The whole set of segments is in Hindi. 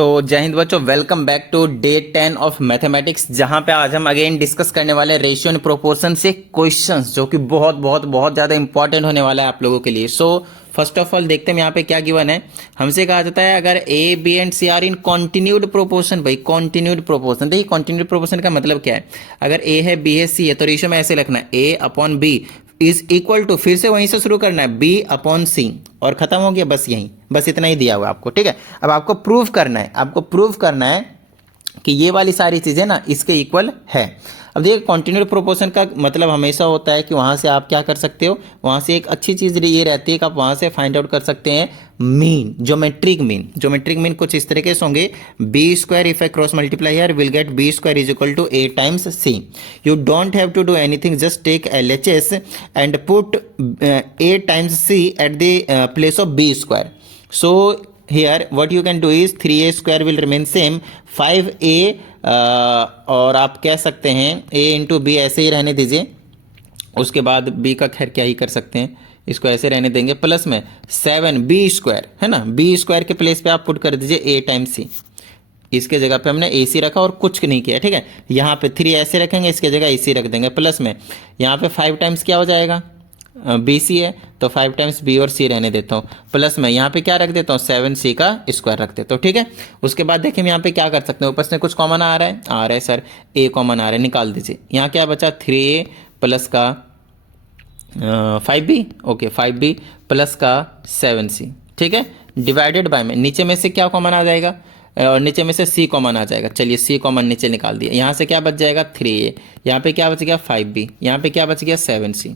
तो जय हिंद बच्चों, welcome back to day 10 of mathematics, जहां पे आज हम अगेन डिस्कस करने वाले हैं रेशियो एंड प्रोपोर्शन से क्वेश्चंस, जो कि बहुत बहुत बहुत ज़्यादा इंपॉर्टेंट होने वाला है आप लोगों के लिए। सो फर्स्ट ऑफ ऑल देखते हैं यहाँ पे क्या गिवन है। हमसे कहा जाता है अगर A B and C are in continued proportion. भाई कॉन्टिन्यूड प्रोपोर्शन, देखिए कॉन्टिन्यूड प्रोपोर्शन का मतलब क्या है। अगर ए है, बी है, सी है, तो रेशियो में ऐसे लिखना है A upon B is equal to, फिर से वहीं से शुरू करना है, बी अपॉन सी, और खत्म हो गया। बस यहीं, बस इतना ही दिया हुआ है आपको, ठीक है। अब आपको प्रूव करना है, आपको प्रूव करना है कि ये वाली सारी चीज़ें ना इसके इक्वल है। अब देखिए कॉन्टिन्यूड प्रोपोर्शन का मतलब हमेशा होता है कि वहाँ से आप क्या कर सकते हो, वहाँ से एक अच्छी चीज़ ये रहती है कि आप वहाँ से फाइंड आउट कर सकते हैं mean, geometric mean. Geometric mean कुछ इस तरीके से होंगे, B square if I cross multiply here will get B square is equal to A times C. You don't have to do anything, just take LHS and put A times C at the place of B square. So here what you can do is 3a square will remain same, 5a और आप कह सकते हैं a इंटू बी ऐसे ही रहने दीजिए। उसके बाद b का खैर क्या ही कर सकते हैं, इसको ऐसे रहने देंगे, प्लस में 7b स्क्वायर है ना, b स्क्वायर के प्लेस पे आप पुट कर दीजिए a टाइम c। इसके जगह पे हमने ए सी रखा और कुछ नहीं किया, ठीक है। यहाँ पे 3 ऐसे रखेंगे, इसके जगह ए सी रख देंगे, प्लस में यहाँ पे 5 टाइम्स क्या हो जाएगा, बी सी है तो 5 टाइम्स बी और सी रहने देता हूँ, प्लस में यहाँ पे क्या रख देता हूँ, 7c का स्क्वायर रख देता हूँ, ठीक है। उसके बाद देखिए यहाँ पे क्या कर सकते हैं, ऊपर से कुछ कॉमन आ रहा है सर, a कॉमन आ रहा है, निकाल दीजिए। यहाँ क्या बचा, 3a प्लस का 5b, ओके 5b प्लस का 7c, ठीक है, डिवाइडेड बाय में नीचे में से क्या कॉमन आ जाएगा, और नीचे में से c कॉमन आ जाएगा। चलिए c कॉमन नीचे निकाल दिया, यहाँ से क्या बच जाएगा 3a, यहाँ पे क्या बच गया 5b, यहाँ पे क्या बच गया 7c।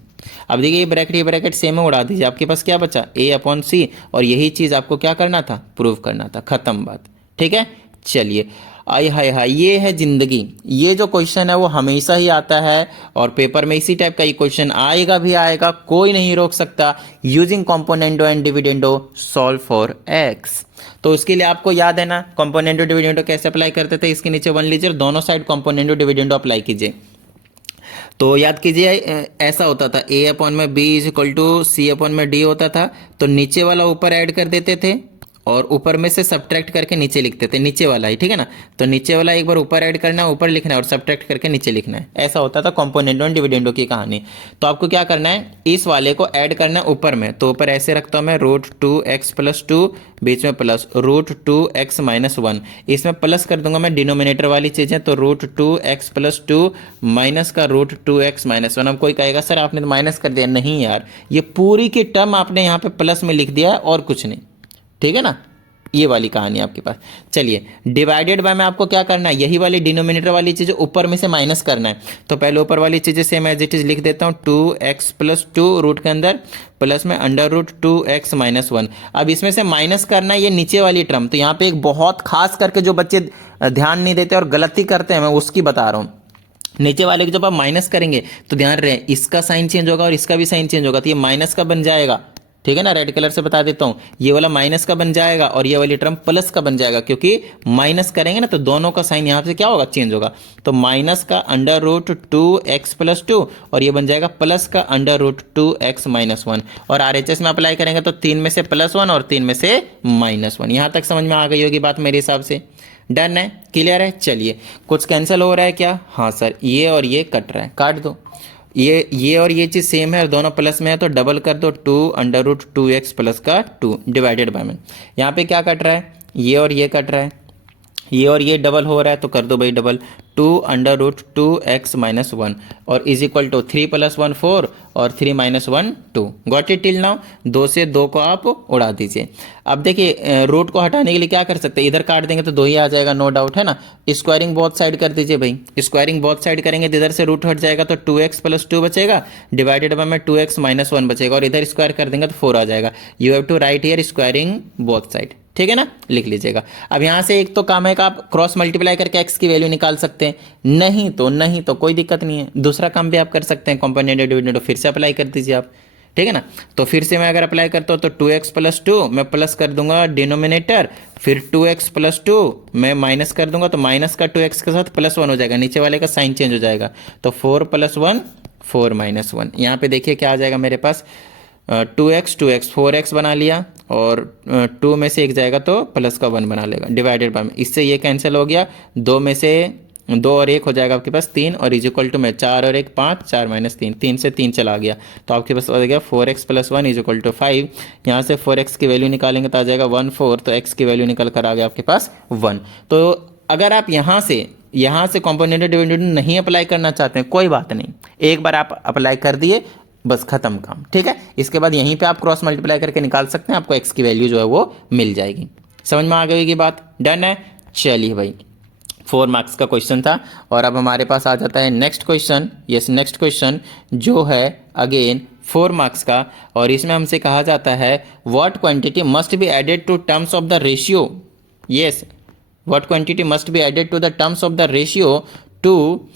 अब देखिए ये ब्रैकेट सेम में उड़ा दीजिए, आपके पास क्या बचा a अपॉन सी, और यही चीज़ आपको क्या करना था, प्रूव करना था, खत्म बात, ठीक है। चलिए आय हाय हाय, ये है जिंदगी। ये जो क्वेश्चन है वो हमेशा ही आता है और पेपर में इसी टाइप का ही क्वेश्चन आएगा भी आएगा, कोई नहीं रोक सकता। Using componendo and dividendo solve for x. तो इसके लिए आपको याद है ना कॉम्पोनेंटो डिविडेंडो कैसे अप्लाई करते थे, इसके नीचे 1 लीजिए, दोनों साइड कॉम्पोनेंटो डिविडेंडो अप्लाई कीजिए। तो याद कीजिए ऐसा होता था, a अपॉन में b is equal to C upon में d होता था, तो नीचे वाला ऊपर ऐड कर देते थे और ऊपर में से सब्ट्रैक्ट करके नीचे लिखते थे, नीचे वाला ही, ठीक है ना। तो नीचे वाला एक बार ऊपर ऐड करना है, ऊपर लिखना है, और सब्ट्रैक्ट करके नीचे लिखना है। ऐसा होता था कॉम्पोनेंटो एंड डिविडेंडो की कहानी। तो आपको क्या करना है, इस वाले को ऐड करना है ऊपर में, तो ऊपर ऐसे रखता हूँ मैं √2x+2, बीच में प्लस √2x-1, इसमें प्लस कर दूंगा मैं डिनोमिनेटर वाली चीज़ें, तो √2x+2 माइनस का √2x-1। अब कोई कहेगा सर आपने तो माइनस कर दिया, नहीं यार, ये पूरी की टर्म आपने यहाँ पे प्लस में लिख दिया है और कुछ नहीं, ठीक है ना। ये वाली कहानी आपके पास। चलिए डिवाइडेड बाय में आपको क्या करना है, यही वाली डिनोमिनेटर वाली चीज़ें ऊपर में से माइनस करना है। तो पहले ऊपर वाली चीज़ें सेम एज इट इज लिख देता हूँ, 2x+2 रूट के अंदर, प्लस में √2x-1। अब इसमें से माइनस करना है ये नीचे वाली टर्म। तो यहाँ पे एक बहुत खास करके जो बच्चे ध्यान नहीं देते और गलती करते हैं, मैं उसकी बता रहा हूँ। नीचे वाले को जब आप माइनस करेंगे तो ध्यान रहे, इसका साइन चेंज होगा और इसका भी साइन चेंज होगा, तो ये माइनस का बन जाएगा, ठीक है ना। रेड कलर से बता देता हूं, ये वाला माइनस का बन जाएगा और ये वाली टर्म प्लस का बन जाएगा, क्योंकि माइनस करेंगे ना तो दोनों का साइन यहां से क्या होगा, चेंज होगा। तो माइनस का √2x+2 और ये बन जाएगा प्लस का √2x-1, और RHS में अप्लाई करेंगे तो 3 में से +1 और 3 में से -1। यहां तक समझ में आ गई होगी बात मेरे हिसाब से, डन है, क्लियर है। चलिए कुछ कैंसिल हो रहा है क्या, हाँ सर, ये और ये कट रहा है, काट दो। ये और ये चीज़ सेम है और दोनों प्लस में है, तो डबल कर दो, 2√2x प्लस का 2 डिवाइडेड बाय में। यहाँ पे क्या कट रहा है, ये और ये कट रहा है, ये और ये डबल हो रहा है, तो कर दो भाई डबल, 2√2x-1 और इज इक्वल टू 3 + 1 4 और 3 - 1 2। Got it till now. 2 से 2 को आप उड़ा दीजिए। अब देखिए रूट को हटाने के लिए क्या कर सकते हैं, इधर काट देंगे तो 2 ही आ जाएगा, नो डाउट, है ना। स्क्वायरिंग बोथ साइड कर दीजिए भाई, स्क्वायरिंग बोथ साइड करेंगे तो इधर से रूट हट जाएगा, तो 2x + 2 बचेगा, डिवाइडेड बाय में 2x-1 बचेगा, और इधर स्क्वायर कर देंगे तो 4 आ जाएगा। You have to write here squaring both side, ठीक है ना, लिख लीजिएगा। अब यहाँ से एक तो काम है कि आप क्रॉस मल्टीप्लाई करके x की वैल्यू निकाल सकते हैं, नहीं तो कोई दिक्कत नहीं है, दूसरा काम भी आप कर सकते हैं, कॉम्पोनेंट डिविडेंड फिर से अप्लाई कर दीजिए आप, ठीक है ना। तो फिर से मैं अगर अप्लाई करता हूँ तो 2x+2 मैं प्लस कर दूंगा डिनोमिनेटर, फिर 2x+2 मैं माइनस कर दूंगा, तो माइनस का 2x के साथ +1 हो जाएगा, नीचे वाले का साइन चेंज हो जाएगा, तो 4 + 1 4 - 1। यहाँ पे देखिए क्या आ जाएगा मेरे पास, 2x 4x बना लिया, और 2 में से एक जाएगा तो प्लस का 1 बना लेगा, डिवाइडेड बाय में, इससे ये कैंसिल हो गया, 2 में से 2 और 1 हो जाएगा आपके पास 3, और इज इक्वल टू में 4 और 1 5, 4 माइनस 3, 3 से 3 चला गया, तो आपके पास हो गया 4x plus 1 is equal to 5। यहाँ से 4x की वैल्यू निकालेंगे तो आ जाएगा 1 4, तो x की वैल्यू निकल कर आ गया आपके पास 1। तो अगर आप यहाँ से कॉम्पोनेंट डिविडेंड नहीं अप्लाई करना चाहते हैं, कोई बात नहीं, एक बार आप अप्लाई कर दिए, बस खत्म काम, ठीक है। इसके बाद यहीं पे आप क्रॉस मल्टीप्लाई करके निकाल सकते हैं, आपको x की वैल्यू जो है वो मिल जाएगी। समझ में आ गई की बात? डन है। चलिए भाई, 4 मार्क्स का क्वेश्चन था, और अब हमारे पास आ जाता है next question. Yes, next question जो है अगेन 4 मार्क्स का, और इसमें हमसे कहा जाता है what quantity must be added to terms of the ratio. Yes, what quantity must be added to the terms of the ratio to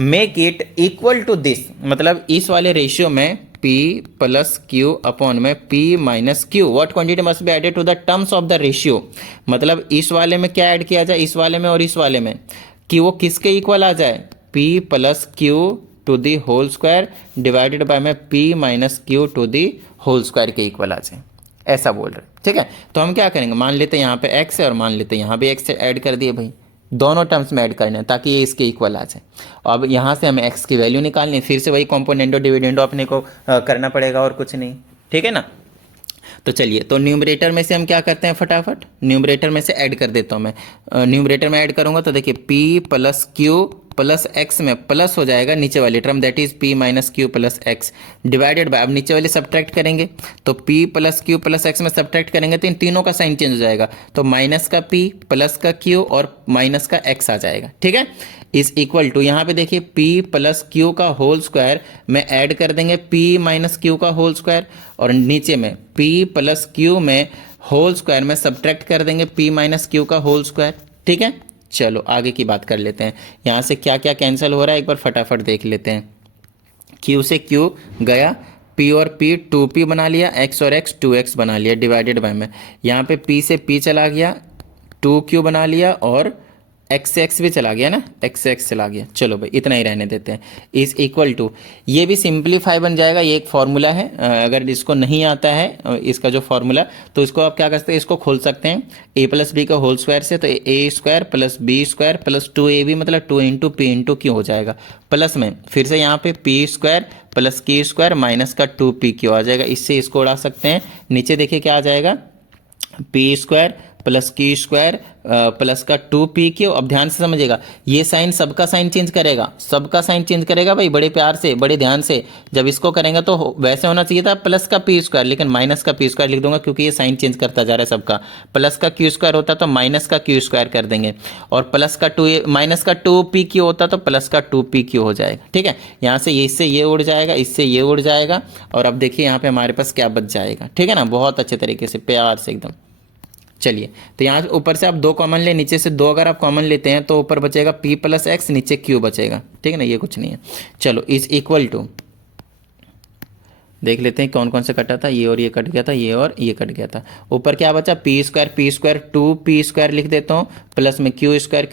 make it equal to this. मतलब इस वाले रेशियो में P प्लस क्यू अपॉन में P minus Q, what quantity must be added to the terms of the ratio. मतलब इस वाले में क्या ऐड किया जाए, इस वाले में और इस वाले में, कि वो किसके इक्वल आ जाए, P plus Q to the whole square divided by में P minus Q to the whole square के इक्वल आ जाए, ऐसा बोल रहे। ठीक है, तो हम क्या करेंगे, मान लेते हैं यहाँ पे x है और मान लेते हैं यहाँ भी x ऐड कर दिए भाई, दोनों टर्म्स में ऐड करने हैं ताकि ये इसके इक्वल आ जाए। अब यहाँ से हमें x की वैल्यू निकालनी है, फिर से वही कॉम्पोनेंडो डिविडेंडो अपने को करना पड़ेगा और कुछ नहीं, ठीक है ना। तो चलिए, तो न्यूमरेटर में से हम क्या करते हैं, फटाफट न्यूमरेटर में से ऐड कर देता हूँ मैं। न्यूमरेटर में ऐड करूँगा तो देखिए p plus Q plus x में प्लस हो जाएगा नीचे वाली term, that is p minus Q plus X divided bye, अब नीचे वाले सब्ट्रैक्ट करेंगे तो p plus Q plus x में सब्ट्रैक्ट करेंगे तो इन तीनों का साइन चेंज हो जाएगा, तो माइनस का p प्लस का q और माइनस का x आ जाएगा। ठीक है, इज इक्वल टू, यहाँ पे देखिए p प्लस क्यू का होल स्क्वायर में ऐड कर देंगे p माइनस क्यू का होल स्क्वायर, और नीचे में p प्लस क्यू में होल स्क्वायर में सब्ट्रैक्ट कर देंगे p माइनस क्यू का होल स्क्वायर। ठीक है, चलो आगे की बात कर लेते हैं। यहाँ से क्या क्या कैंसिल हो रहा है एक बार फटाफट देख लेते हैं। q से q गया, p और p 2p बना लिया, x और x 2x बना लिया डिवाइडेड बाय में, यहाँ पे p से p चला गया, 2q बना लिया, और x से x भी चला गया ना, x से x चला गया। चलो भाई इतना ही रहने देते हैं, इज इक्वल टू, ये भी सिंप्लीफाई बन जाएगा, ये एक फॉर्मूला है, अगर इसको नहीं आता है इसका जो फॉर्मूला, तो इसको आप क्या कर सकते हैं, इसको खोल सकते हैं a प्लस बी का होल स्क्वायर से, तो a square plus B square plus 2ab मतलब 2 इंटू पी इंटू क्यू हो जाएगा, प्लस में फिर से यहाँ पे p square plus q square minus का 2pq आ जाएगा, इससे इसको उड़ा सकते हैं। नीचे देखिए क्या आ जाएगा, p square plus Q square plus का 2pq। अब ध्यान से समझिएगा, ये साइन सबका साइन चेंज करेगा, सबका साइन चेंज करेगा भाई, बड़े प्यार से बड़े ध्यान से। जब इसको करेंगे तो वैसे होना चाहिए था प्लस का p स्क्वायर, लेकिन माइनस का p स्क्वायर लिख दूंगा क्योंकि ये साइन चेंज करता जा रहा है सबका। प्लस का q स्क्वायर होता तो माइनस का q स्क्वायर कर देंगे, और प्लस का 2 माइनस का 2pq होता तो प्लस का 2pq हो जाएगा। ठीक है, यहाँ से इससे ये उड़ जाएगा, इससे ये उड़ जाएगा, और अब देखिए यहाँ पे हमारे पास क्या बच जाएगा। ठीक है ना, बहुत अच्छे तरीके से प्यार से एकदम। चलिए, तो यहाँ ऊपर से आप 2 कॉमन ले, नीचे से 2 अगर आप कॉमन लेते हैं तो ऊपर बचेगा p प्लस एक्स, नीचे q बचेगा। ठीक है ना, ये कुछ नहीं है। चलो, इज इक्वल टू, देख लेते हैं कौन कौन से कटा था, ये और ये कट गया था, ये और ये कट गया था। ऊपर क्या बचा, p स्क्वायर 2p स्क्वायर लिख देता हूँ, प्लस में q स्क्वायर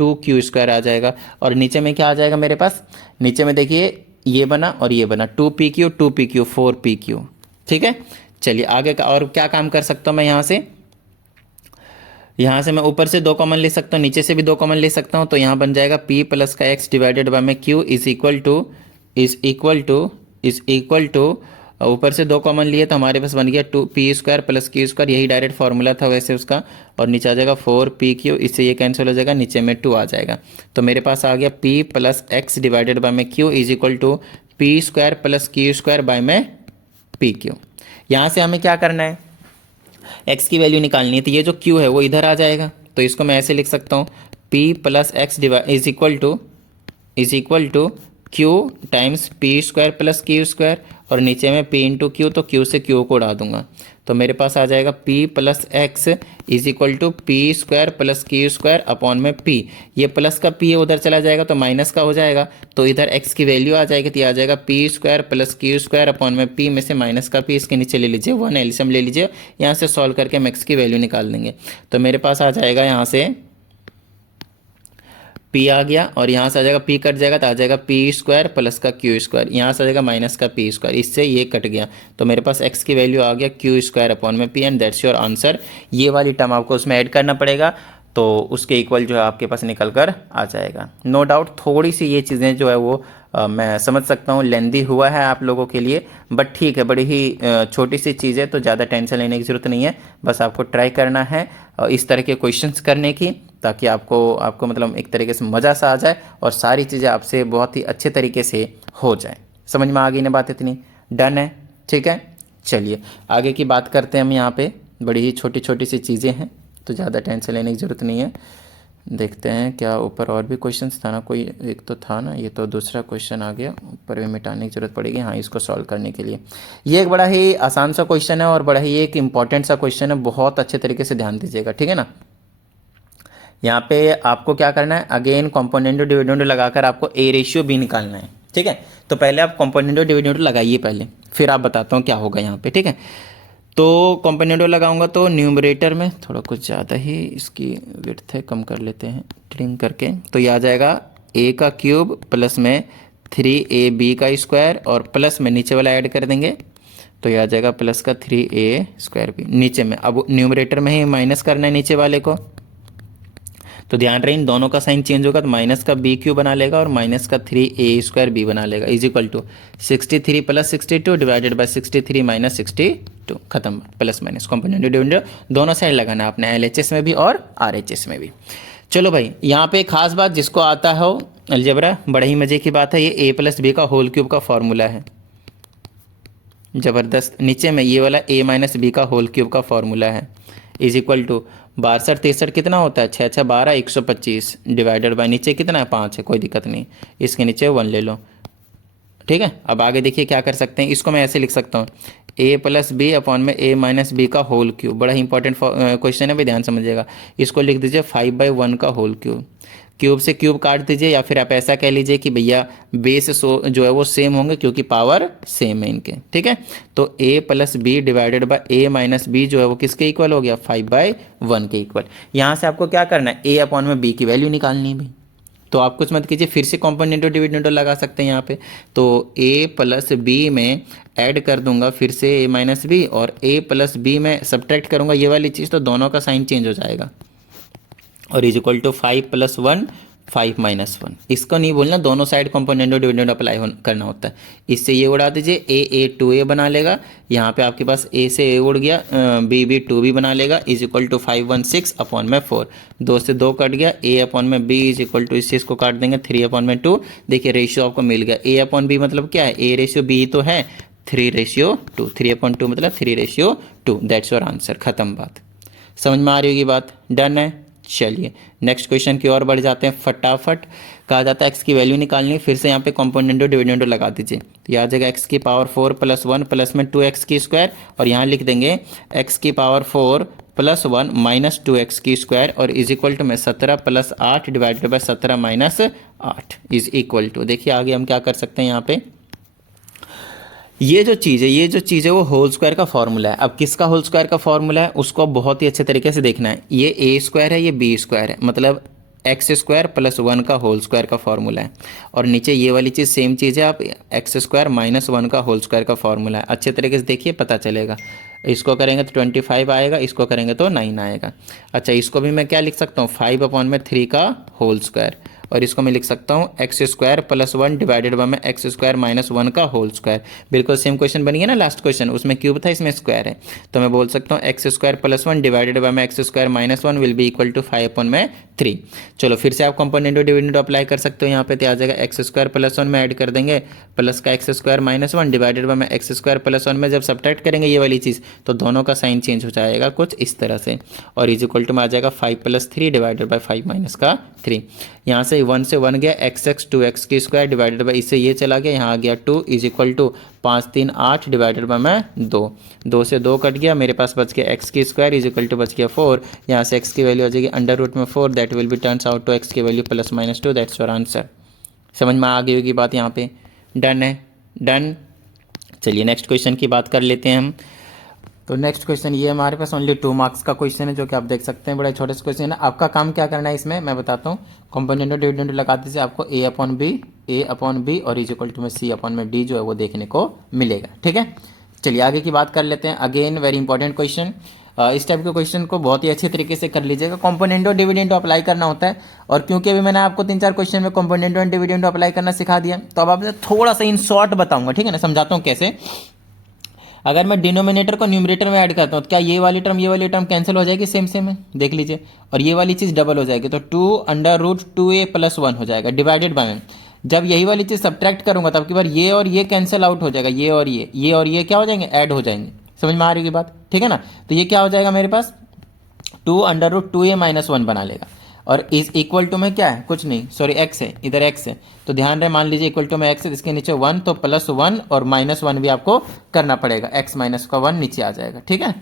2q स्क्वायर आ जाएगा, और नीचे में क्या आ जाएगा मेरे पास, नीचे में देखिए ये बना और ये बना, 2pq 4pq। ठीक है, चलिए आगे का और क्या काम कर सकता हूँ मैं, यहाँ से मैं ऊपर से 2 कॉमन ले सकता हूँ, नीचे से भी 2 कॉमन ले सकता हूँ, तो यहाँ बन जाएगा p प्लस का x डिवाइडेड बाय में q इज इक्वल टू ऊपर से 2 कॉमन लिए तो हमारे पास बन गया 2p square plus q square, यही डायरेक्ट फार्मूला था वैसे उसका, और नीचे आ जाएगा 4pq, इससे ये कैंसिल हो जाएगा, नीचे में 2 आ जाएगा, तो मेरे पास आ गया p plus X divided by में q is equal to p square plus q square by में pq। यहाँ से हमें क्या करना है, x की वैल्यू निकालनी है, तो ये जो q है वो इधर आ जाएगा, तो इसको मैं ऐसे लिख सकता हूँ p plus X is equal to q times p square plus q square, और नीचे में p इंटू क्यू, तो q से q को उड़ा दूंगा, तो मेरे पास आ जाएगा p plus X is equal to p square plus q square upon में p, ये प्लस का p उधर चला जाएगा तो माइनस का हो जाएगा, तो इधर x की वैल्यू आ जाएगी, तो ये आ जाएगा p square plus q square upon में p में से माइनस का p इसके नीचे ले लीजिए, 1 एलसीएम ले लीजिए, यहाँ से सॉल्व करके हम x की वैल्यू निकाल देंगे, तो मेरे पास आ जाएगा यहाँ से पी आ गया और यहाँ से आ जाएगा पी कट जाएगा तो आ जाएगा पी स्क्वायर प्लस का क्यू स्क्वायर, यहाँ से आ जाएगा माइनस का पी स्क्वायर, इससे ये कट गया तो मेरे पास एक्स की वैल्यू आ गया क्यू स्क्वायर अपॉन में P and that's your answer. ये वाली टर्म आपको उसमें ऐड करना पड़ेगा तो उसके इक्वल जो है आपके पास निकल कर आ जाएगा। नो डाउट थोड़ी सी ये चीज़ें जो है वो मैं समझ सकता हूँ लेंदी हुआ है आप लोगों के लिए, बट ठीक है, बड़ी ही छोटी सी चीज़ है तो ज़्यादा टेंशन लेने की ज़रूरत नहीं है। बस आपको ट्राई करना है इस तरह के क्वेश्चंस करने की ताकि आपको मतलब एक तरीके से मज़ा सा आ जाए और सारी चीज़ें आपसे बहुत ही अच्छे तरीके से हो जाए। समझ में आ गई ना बात, इतनी डन है? ठीक है, चलिए आगे की बात करते हैं हम। यहाँ पे बड़ी ही छोटी छोटी सी चीज़ें हैं तो ज़्यादा टेंशन लेने की ज़रूरत नहीं है। देखते हैं क्या ऊपर और भी क्वेश्चंस था ना, कोई एक तो था ना, ये तो दूसरा क्वेश्चन आ गया, ऊपर भी मिटाने की ज़रूरत पड़ेगी हाँ इसको सॉल्व करने के लिए। ये एक बड़ा ही आसान सा क्वेश्चन है और बड़ा ही एक इम्पॉर्टेंट सा क्वेश्चन है, बहुत अच्छे तरीके से ध्यान दीजिएगा, ठीक है ना। यहाँ पे आपको क्या करना है, अगेन कॉम्पोनेंटो डिविडेंडो लगाकर आपको ए रेशियो बी निकालना है, ठीक है। तो पहले आप कॉम्पोनेंटो डिविडेंडो लगाइए पहले, फिर आप बताता हूँ क्या होगा यहाँ पे, ठीक है। तो कॉम्पोनेंटो लगाऊंगा तो न्यूमरेटर में थोड़ा कुछ ज़्यादा ही इसकी विड्थ है, कम कर लेते हैं ट्रिम करके, तो ये आ जाएगा ए का क्यूब प्लस में 3ab का स्क्वायर और प्लस में नीचे वाला ऐड कर देंगे तो ये आ जाएगा प्लस का 3a स्क्वायर बी। नीचे में अब न्यूमरेटर में ही माइनस करना है नीचे वाले को, तो ध्यान रहे इन दोनों का साइन चेंज होगा तो माइनस का बी क्यू बना लेगा और माइनस का 3a स्क्वायर बी बना लेगा is equal to 63 plus 62 divided by 63 minus 62, खत्म। प्लस माइनस कॉम्पोनेंट डिविडेंड दोनों साइड लगाना है अपने LHS में भी और RHS में भी। चलो भाई यहाँ पे एक खास बात जिसको आता हो अलजेब्रा, बड़ा ही मजे की बात है, ये a प्लस बी का होल क्यूब का फॉर्मूला है, ज़बरदस्त। नीचे में ये वाला a माइनस बी का होल क्यूब का फॉर्मूला है इज इक्वल टू 62 63 कितना होता है 6 6 12 125 डिवाइडेड बाय नीचे कितना है 5 है, कोई दिक्कत नहीं, इसके नीचे 1 ले लो, ठीक है। अब आगे देखिए क्या कर सकते हैं, इसको मैं ऐसे लिख सकता हूँ a प्लस बी अपॉन में a माइनस बी का होल क्यूब, बड़ा ही इंपॉर्टेंट क्वेश्चन है भाई, ध्यान समझिएगा। इसको लिख दीजिए 5/1 का होल क्यूब, क्यूब से क्यूब काट दीजिए या फिर आप ऐसा कह लीजिए कि भैया बेस जो है वो सेम होंगे क्योंकि पावर सेम है इनके, ठीक है। तो a plus B divided by a minus B जो है वो किसके इक्वल हो गया 5/1 के इक्वल। यहाँ से आपको क्या करना है a अपॉन में b की वैल्यू निकालनी है भाई, तो आप कुछ मत कीजिए, फिर से कॉम्पोनेंटो डिविडेंडो लगा सकते हैं यहाँ पे। तो a प्लस बी में ऐड कर दूंगा फिर से a माइनस बी और a प्लस बी में सब्ट्रैक्ट करूंगा ये वाली चीज़, तो दोनों का साइन चेंज हो जाएगा और इज इक्वल टू 5+1 5 - 1। इसको नहीं बोलना, दोनों साइड कॉम्पोनेंटो डिविडेंड अप्लाई करना होता है। इससे ये उड़ा दीजिए, a 2a बना लेगा, यहाँ पे आपके पास a से a उड़ गया, b 2b बना लेगा इज इक्वल टू 516 अपॉन में 4, 2 से 2 कट गया, a अपॉन में b इज इक्वल टू इस चीज़ को काट देंगे 3 अपॉन में 2। देखिए रेशियो आपको मिल गया, a अपॉन b मतलब क्या है, a रेशियो b तो है 3:2, 3/2 मतलब 3:2, दैट्स योर आंसर, खत्म बात। समझ में आ रही होगी बात, डन है। चलिए नेक्स्ट क्वेश्चन की ओर बढ़ जाते हैं फटाफट। कहा जाता है एक्स की वैल्यू निकालनी है, फिर से यहाँ पे कॉम्पोनेंटो डिविडेंडो लगा दीजिए, तो यहाँ आ जाएगा एक्स की पावर 4 + 1 प्लस में 2x की स्क्वायर और यहाँ लिख देंगे एक्स की पावर 4 + 1 माइनस 2x की स्क्वायर और इज इक्वल टू में 17 + 8 divided by 17 - 8 is equal to, देखिए आगे हम क्या कर सकते हैं यहाँ पे, ये जो चीज़ है वो होल स्क्वायर का फॉर्मूला है। अब किसका होल स्क्वायर का फॉर्मूला है उसको बहुत ही अच्छे तरीके से देखना है, ये a स्क्वायर है ये b स्क्वायर है, मतलब एक्स स्क्वायर प्लस 1 का होल स्क्वायर का फॉर्मूला है और नीचे ये वाली चीज़ सेम चीज़ है, आप एक्स स्क्वायर माइनस 1 का होल स्क्वायर का फॉर्मूला है। अच्छे तरीके से देखिए पता चलेगा, इसको करेंगे तो 25 आएगा, इसको करेंगे तो 9 आएगा। अच्छा इसको भी मैं क्या लिख सकता हूँ 5/3 का होल स्क्वायर और इसको मैं लिख सकता हूँ x square plus 1 divided by में एक्स स्क्वायर माइनस 1 का होल स्क्वायर। बिल्कुल सेम क्वेश्चन बन गया ना, लास्ट क्वेश्चन उसमें क्यूब था इसमें स्क्वायर है, तो मैं बोल सकता हूँ x square plus 1 divided by में x square minus 1 will be equal to 5/3। चलो फिर से आप कॉम्पोनेंटो डिविडेंडो अप्लाई कर सकते हो, यहाँ पे आ जाएगा एक्स स्क्वायर प्लस 1 में ऐड कर देंगे प्लस का x square minus 1 divided by में एक्स स्क्वायर प्लस 1 में जब सब्ट्रैक्ट करेंगे ये वाली चीज़ तो दोनों का साइन चेंज हो जाएगा कुछ इस तरह से और इज इक्वल टू में आ जाएगा 5 + 3 डिवाइडेड बाय 5 - 3। यहाँ से 1 से 1 गया x 2x की स्क्वायर डिवाइडेड बाय इससे ये चला गया, यहाँ आ गया 2 is equal to 5 3 8 divided by में 2 से 2 कट गया, मेरे पास बच गया x की स्क्वायर इज इक्वल टू बच गया 4, यहाँ से x की वैल्यू आ जाएगी √4 that will be turns out to x की वैल्यू +-2, दैट्स योर आंसर। समझ में आ गई होगी बात, यहाँ पे डन है, डन। चलिए नेक्स्ट क्वेश्चन की बात कर लेते हैं हम। तो नेक्स्ट क्वेश्चन ये हमारे पास ओनली 2 मार्क्स का क्वेश्चन है, जो कि आप देख सकते हैं, बड़ा छोटे से क्वेश्चन है। आपका काम क्या करना है इसमें मैं बताता हूँ। कॉम्पोनेंट और डिविडेंड लगा दीजिए, आपको ए अपॉन बी और इज इक्वल टू में सी अपॉन में डी जो है वो देखने को मिलेगा। ठीक है, चलिए आगे की बात कर लेते हैं। अगेन वेरी इंपॉर्टेंट क्वेश्चन, इस टाइप के क्वेश्चन को बहुत ही अच्छे तरीके से कर लीजिएगा। कॉम्पोनेंट और डिविडेंड अप्लाई करना होता है, और क्योंकि अभी मैंने आपको 3-4 क्वेश्चन में कॉम्पोनेंट और डिविडेंड अप्लाई करना सिखा दिया, तो अब आपसे थोड़ा सा इन शॉर्ट बताऊंगा। ठीक है ना, समझाता हूँ कैसे। अगर मैं डिनोमिनेटर को न्यूमरेटर में ऐड करता हूँ तो क्या ये वाली टर्म कैंसिल हो जाएगी, सेम सेम है, देख लीजिए, और ये वाली चीज़ डबल हो जाएगी, तो 2√2a + 1 हो जाएगा डिवाइडेड बाय में। जब यही वाली चीज़ सब्ट्रैक्ट करूंगा तब की बार ये और ये कैंसिल आउट हो जाएगा, ये और ये क्या हो जाएंगे, ऐड हो जाएंगे। समझ में आ रही है बात, ठीक है ना। तो ये क्या हो जाएगा मेरे पास, 2√2a - 1 बना लेगा, और इस इक्वल टू में क्या है, कुछ नहीं, सॉरी एक्स है, इधर एक्स है, तो ध्यान रहे, मान लीजिए इक्वल टू में एक्स है, इसके नीचे 1, तो +1 और -1 भी आपको करना पड़ेगा, x - का 1 नीचे आ जाएगा। ठीक है,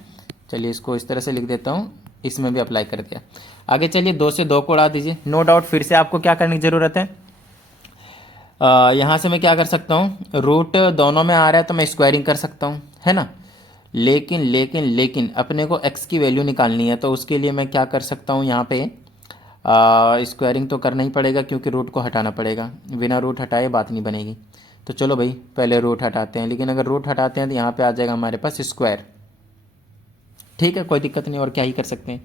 चलिए इसको इस तरह से लिख देता हूँ, इसमें भी अप्लाई कर दिया। आगे चलिए 2 से 2 को उड़ा दीजिए। नो डाउट फिर से आपको क्या करने की ज़रूरत है, यहाँ से मैं क्या कर सकता हूँ, रूट दोनों में आ रहा है तो मैं स्क्वायरिंग कर सकता हूँ, है ना। लेकिन अपने को x की वैल्यू निकालनी है, तो उसके लिए मैं क्या कर सकता हूँ, यहाँ पे स्क्वायरिंग तो करना ही पड़ेगा, क्योंकि रूट को हटाना पड़ेगा, बिना रूट हटाए बात नहीं बनेगी। तो चलो भाई पहले रूट हटाते हैं, लेकिन अगर रूट हटाते हैं तो यहाँ पे आ जाएगा हमारे पास स्क्वायर। ठीक है, कोई दिक्कत नहीं, और क्या ही कर सकते हैं।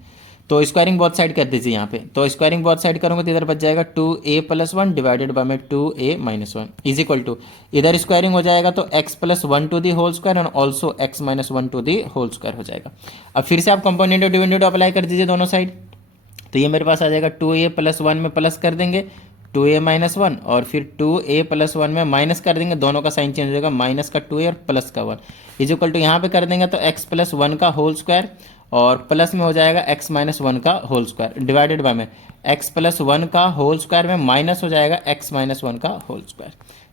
तो स्क्वायरिंग बोथ साइड कर दीजिए यहाँ पे, तो स्क्वायरिंग बोथ साइड करूँगा तो इधर बच जाएगा 2a + 1 डिवाइडेड बाय में 2a - 1 इज इक्वल टू, इधर स्क्वायरिंग हो जाएगा तो x + 1 to the whole square और also x - 1 to the whole square हो जाएगा। अब फिर से आप कंपोनेंट और डिविडेंड अप्लाई कर दीजिए दोनों साइड, तो ये मेरे पास आ जाएगा 2a + 1 में प्लस कर देंगे 2a - 1, और फिर 2a + 1 में माइनस कर देंगे, दोनों का साइन चेंज हो जाएगा, माइनस का 2a और प्लस का 1 इज इक्वल टू, यहाँ पे कर देंगे तो x + 1 का होल स्क्वायर और प्लस में हो जाएगा x - 1 का होल स्क्वायर डिवाइडेड बाय में x + 1 का होल स्क्वायर में माइनस हो जाएगा x - 1 का होल स्क्वायर।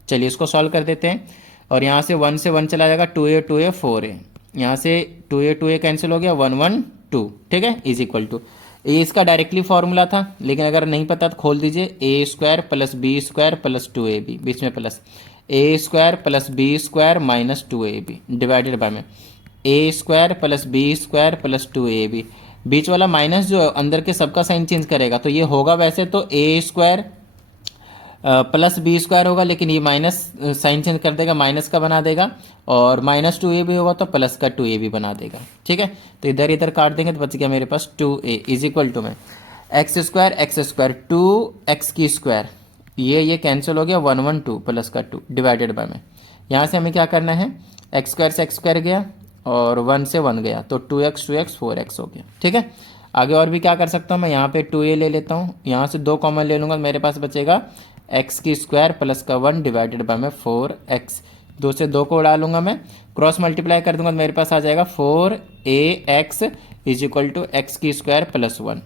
चलिए इसको सॉल्व कर देते हैं, और यहाँ से 1 से 1 चला जाएगा, 2a 4a, यहाँ से 2a कैंसिल हो गया, 1 1 2, ठीक है, इज इक्वल टू, ये इसका डायरेक्टली फॉर्मूला था, लेकिन अगर नहीं पता तो खोल दीजिए, a² + b² + 2ab, बीच में plus, a² + b² - 2ab divided by में a² + b² + 2ab, बीच वाला माइनस जो अंदर के सबका साइन चेंज करेगा, तो ये होगा वैसे तो a² + b² होगा, लेकिन ये माइनस साइन चेंज कर देगा, माइनस का बना देगा, और -2ab होगा तो प्लस का 2ab बना देगा। ठीक है, तो इधर इधर काट देंगे तो बच गया मेरे पास 2a इज इक्वल टू में x² 2x², ये कैंसिल हो गया, 1 1 2 प्लस का 2 डिवाइडेड बाय में, यहाँ से हमें क्या करना है, x² से x² गया और 1 से 1 गया, तो 2x 4x हो गया। ठीक है, आगे और भी क्या कर सकता हूँ मैं, यहाँ पे 2a ले लेता हूँ, यहाँ से 2 कॉमन ले लूँगा, मेरे पास बचेगा x² प्लस का 1 डिवाइडेड बाय में 4x, 2 से 2 को उड़ा लूँगा मैं, क्रॉस मल्टीप्लाई कर दूंगा तो मेरे पास आ जाएगा 4ax is equal to x² plus 1,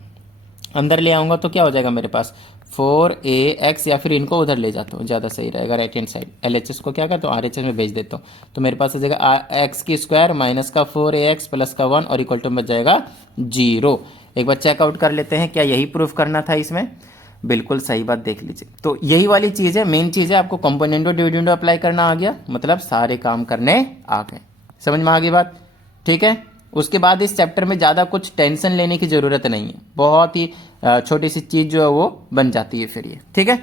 अंदर ले आऊँगा तो क्या हो जाएगा मेरे पास 4ax, या फिर इनको उधर ले जाता हूँ, ज़्यादा सही रहेगा, राइट हैंड साइड, LHS को क्या करता हूँ RHS में भेज देता हूँ, तो मेरे पास आ जाएगा x² माइनस का 4ax प्लस का 1 और इक्वल टू बच जाएगा 0। एक बार चेकआउट कर लेते हैं, क्या यही प्रूफ करना था इसमें, बिल्कुल सही बात, देख लीजिए। तो यही वाली चीज़ है, मेन चीज़ है, आपको कंपोनेंट और डिविडेंड अप्लाई करना आ गया, मतलब सारे काम करने आ गए, समझ में आ गई बात। ठीक है, उसके बाद इस चैप्टर में ज़्यादा कुछ टेंशन लेने की ज़रूरत नहीं है, बहुत ही छोटी सी चीज़ जो है वो बन जाती है फिर ये। ठीक है,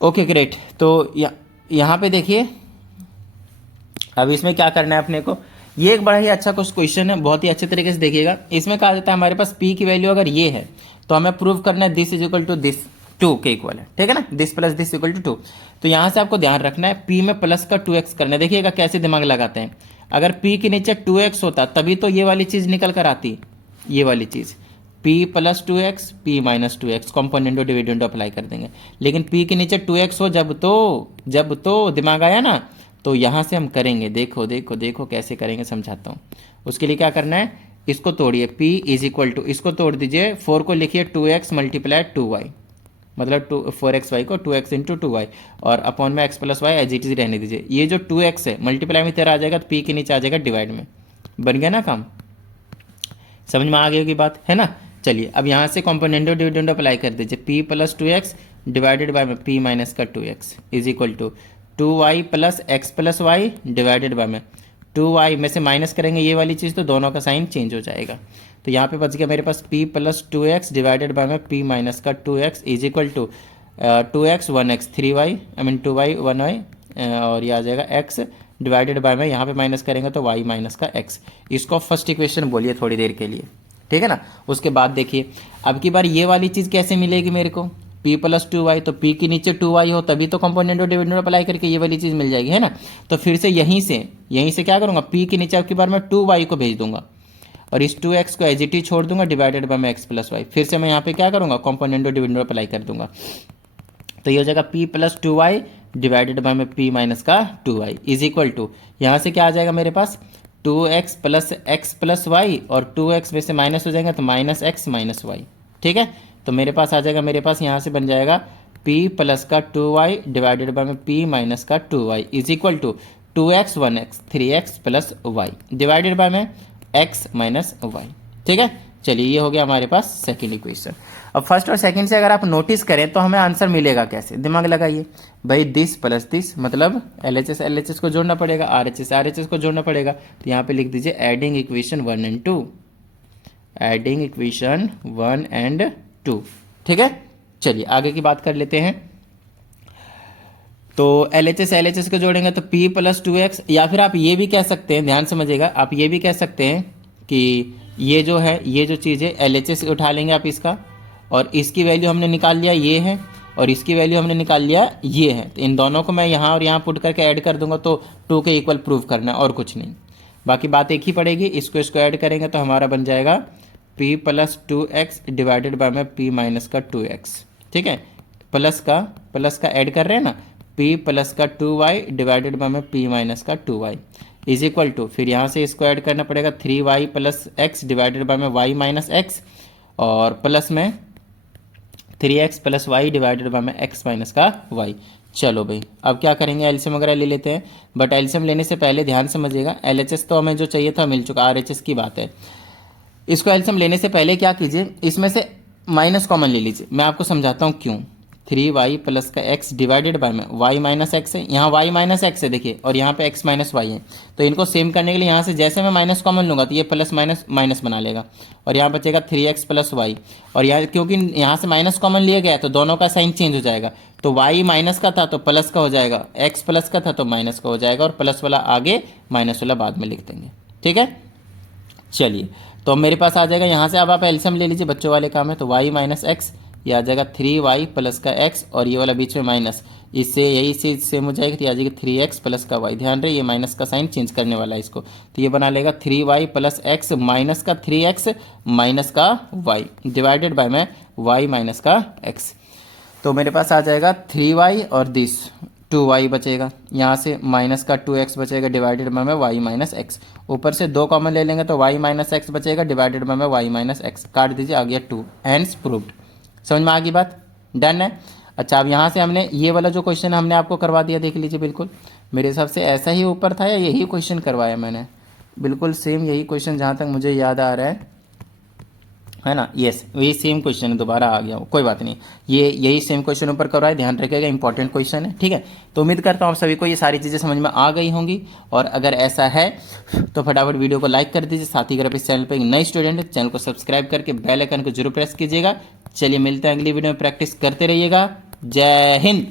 ओके ग्रेट। तो यहाँ पे देखिए, अब इसमें क्या करना है अपने को, ये एक बड़ा ही अच्छा कुछ क्वेश्चन है, बहुत ही अच्छे तरीके से देखिएगा। इसमें कहा जाता है हमारे पास p की वैल्यू अगर ये है तो हमें प्रूव करना है this is equal to this 2 के इक्वल है, ठीक है ना, this plus this equal to 2। तो यहाँ से आपको ध्यान रखना है p में प्लस का 2x करना है, देखिएगा कैसे दिमाग लगाते हैं, अगर p के नीचे 2x होता तभी तो ये वाली चीज़ निकल कर आती, ये वाली चीज़ p + 2x p - 2x, component और डिविडेंड अप्लाई कर देंगे, लेकिन p के नीचे 2x हो जब तो दिमाग आया ना, तो यहाँ से हम करेंगे, देखो देखो देखो कैसे करेंगे, समझाता हूँ। उसके लिए क्या करना है, इसको तोड़िए, p इज इक्वल टू, इसको तोड़ दीजिए, 4 को लिखिए 2x × 2y, मतलब 4xy को 2x × 2y, और अपॉन में x + y as it is रहने दीजिए। ये जो 2x है मल्टीप्लाई में तेरा आ जाएगा, तो p के नीचे आ जाएगा डिवाइड में, बन गया ना काम, समझ में आ गई होगी बात, है ना। चलिए अब यहाँ से कॉम्पोनेंट और डिविडेंड अप्लाई कर दीजिए, p + 2x डिवाइडेड बाय में p - का 2x is equal to 2y + x + y divided by में 2y में से माइनस करेंगे ये वाली चीज़, तो दोनों का साइन चेंज हो जाएगा। तो यहाँ पे बच गया मेरे पास p plus 2x divided by में p माइनस का 2x is equal to 2x 1x 3y I mean 2y 1y और ये आ जाएगा x डिवाइडेड बाय में यहाँ पे माइनस करेंगे तो y माइनस का x। इसको फर्स्ट इक्वेशन बोलिए थोड़ी देर के लिए, ठीक है ना। उसके बाद देखिए अब की बार ये वाली चीज़ कैसे मिलेगी मेरे को, p प्लस 2y, तो p के नीचे 2y हो तभी तो कंपोनेंट और डिविडेंड अप्लाई करके ये वाली चीज़ मिल जाएगी, है ना। तो फिर से यहीं से क्या करूँगा, p के नीचे अब की बार मैं 2y को भेज दूंगा और इस 2x को एज इट इज छोड़ दूंगा डिवाइडेड बाय में x प्लस वाई। फिर से मैं यहाँ पे क्या करूँगा, कंपोनेंट और डिविडेंड अप्लाई कर दूंगा। तो ये हो जाएगा p plus 2y divided by में p माइनस का 2y इज इक्वल टू, यहाँ से क्या आ जाएगा मेरे पास 2x plus x plus Y, और 2x में से माइनस हो जाएगा तो माइनस x माइनस वाई, ठीक है। तो मेरे पास आ जाएगा, मेरे पास यहाँ से बन जाएगा p प्लस का 2y डिवाइडेड बाय में p माइनस का 2y is equal to 2x 1x 3x plus Y divided by में x माइनस वाई, ठीक है। चलिए ये हो गया हमारे पास सेकंड इक्वेशन। अब फर्स्ट और सेकंड से अगर आप नोटिस करें तो हमें आंसर मिलेगा कैसे, दिमाग लगाइए भाई। दिस प्लस दिस मतलब LHS LHS को जोड़ना पड़ेगा, RHS RHS को जोड़ना पड़ेगा। तो यहाँ पे लिख दीजिए adding equation 1 and 2, adding equation 1 and 2, ठीक है। चलिए आगे की बात कर लेते हैं। तो LHS LHS को जोड़ेंगे तो p प्लस 2x, या फिर आप ये भी कह सकते हैं, ध्यान समझिएगा, आप ये भी कह सकते हैं कि ये जो है, ये जो चीज़ है LHS उठा लेंगे आप इसका, और इसकी वैल्यू हमने निकाल लिया ये है, और इसकी वैल्यू हमने निकाल लिया ये है। तो इन दोनों को मैं यहाँ और यहाँ पुट करके ऐड कर दूंगा तो 2 के इक्वल प्रूव करना है और कुछ नहीं, बाकी बात एक ही पड़ेगी। इसको ऐड करेंगे तो हमारा बन जाएगा p plus 2x divided by में p माइनस का 2x, ठीक है। प्लस का ऐड कर रहे हैं ना, p प्लस का 2y डिवाइडेड बाय में p माइनस का 2y इज इक्वल टू, फिर यहाँ से इसको ऐड करना पड़ेगा 3y plus x divided by में y माइनस x, और प्लस में 3x plus Y divided by में x माइनस का y। चलो भाई अब क्या करेंगे, एलसीएम वगैरह ले लेते हैं, बट एलसीएम लेने से पहले ध्यान समझिएगा, LHS तो हमें जो चाहिए था मिल चुका, RHS की बात है। इसको एलसीएम लेने से पहले क्या कीजिए, इसमें से माइनस कॉमन ले लीजिए, मैं आपको समझाता हूँ क्यों। 3y प्लस का x डिवाइडेड बाय में y माइनस एक्स है, यहाँ y माइनस एक्स है देखिए, और यहाँ पे x माइनस वाई है। तो इनको सेम करने के लिए यहाँ से जैसे मैं माइनस कॉमन लूँगा तो ये प्लस माइनस माइनस बना लेगा, और यहाँ बचेगा 3x प्लस वाई, और यहाँ क्योंकि यहाँ से माइनस कॉमन लिया गया है तो दोनों का साइन चेंज हो जाएगा। तो y माइनस का था तो प्लस का हो जाएगा, x प्लस का था तो माइनस का हो जाएगा, और प्लस वाला आगे माइनस वाला बाद में लिख देंगे, ठीक है। चलिए तो मेरे पास आ जाएगा, यहाँ से अब आप एलसीएम ले लीजिए, बच्चों वाले काम है। तो y माइनस एक्स, ये आ जाएगा 3y प्लस का x, और ये वाला बीच में माइनस, इससे यही चीज सेम हो जाएगी, तो आ जाएगी 3x प्लस का y। ध्यान रहे ये माइनस का साइन चेंज करने वाला है इसको, तो ये बना लेगा 3y प्लस x माइनस का 3x माइनस का y डिवाइडेड बाय में y माइनस का x। तो मेरे पास आ जाएगा 3y और दिस 2y बचेगा, यहाँ से माइनस का 2x बचेगा डिवाइडेड बाय में y माइनस एक्स, ऊपर से 2 कॉमन ले लेंगे तो y माइनस एक्स बचेगा डिवाइडेड बाय में y माइनस एक्स, काट दीजिए, आ गया 2, हैंस प्रूव्ड। समझ में आ गई बात, डन है। अच्छा अब यहाँ से हमने ये वाला जो क्वेश्चन हमने आपको करवा दिया, देख लीजिए, बिल्कुल मेरे हिसाब से ऐसा ही ऊपर था या यही क्वेश्चन करवाया मैंने, बिल्कुल सेम यही क्वेश्चन जहाँ तक मुझे याद आ रहा है ना, यस वही सेम क्वेश्चन दोबारा आ गया, कोई बात नहीं, ये यही सेम क्वेश्चन ऊपर करवाए, ध्यान रखिएगा, इंपॉर्टेंट क्वेश्चन है, ठीक है। तो उम्मीद करता हूँ आप सभी को ये सारी चीज़ें समझ में आ गई होंगी, और अगर ऐसा है तो फटाफट वीडियो को लाइक कर दीजिए, साथ ही अगर आप इस चैनल पर एक नई स्टूडेंट है चैनल को सब्सक्राइब करके बेल आइकन को जरूर प्रेस कीजिएगा। चलिए मिलते हैं अगली वीडियो में, प्रैक्टिस करते रहिएगा। जय हिंद।